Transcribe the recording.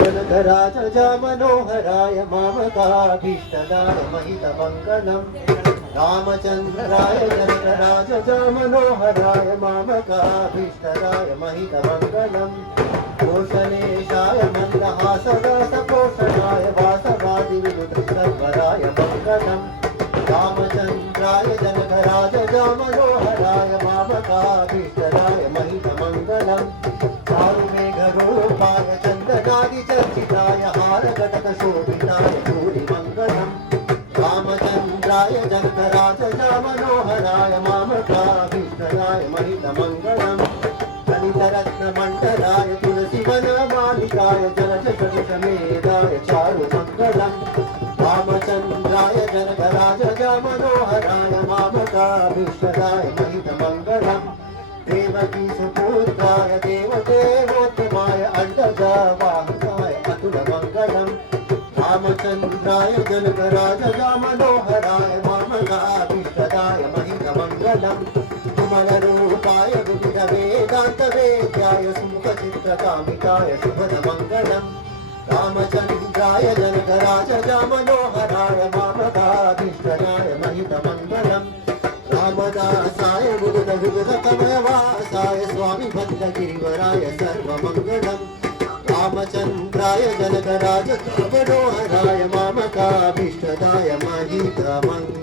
Janakraj Manoharrai मामकाभीष्टदाय महितमङ्गलम् रामचन्द्राय Janakraj Manoharrai मामकाभीष्टदाय महितमङ्गलम् कोशलेशाय मन्दहासदासपोषणाय वासवादिविदुतसर्वराय Mangalam रामचन्द्राय Janakraj Manoharrai मामकाभीष्टदाय महितमङ्गलम् चारुमेघरूपाय चन्दनादिचर्चिताय हारकटकशोभिताय भूरिमङ्गलम् रामचन्द्राय Janakraj Manoharrai मामकाभीष्टदाय महितमङ्गलम् ललितरत्नमण्डलाय तुलसीवनमालिकाय जलजषमेधाय चारुमङ्गलम् रामचन्द्राय Janakraj Manoharrai मामकाभीष्टदाय महितमङ्गलम् Devaki सुपुत्राय देवदेवोत्तमाय अण्डजवाहकाय अतुलमङ्गलम् रामचन्द्राय Janakraj Manoharrai मामकाभीष्टदाय महितमङ्गलम् विमलरूपाय विविधवेदान्तवेद्याय सुमुखचित्रकामिकाय शुभदमङ्गलम् रामचन्द्राय Janakraj Manoharrai मामकाभीष्टदाय महितमङ्गलम् रामदासाय विविधकमयवासाय Swami भद्रगिरिवराय सर्वमङ्गलम् रामचन्द्राय Janakraj Manoharrai मामकाभीष्टदाय महितमङ्गलम्।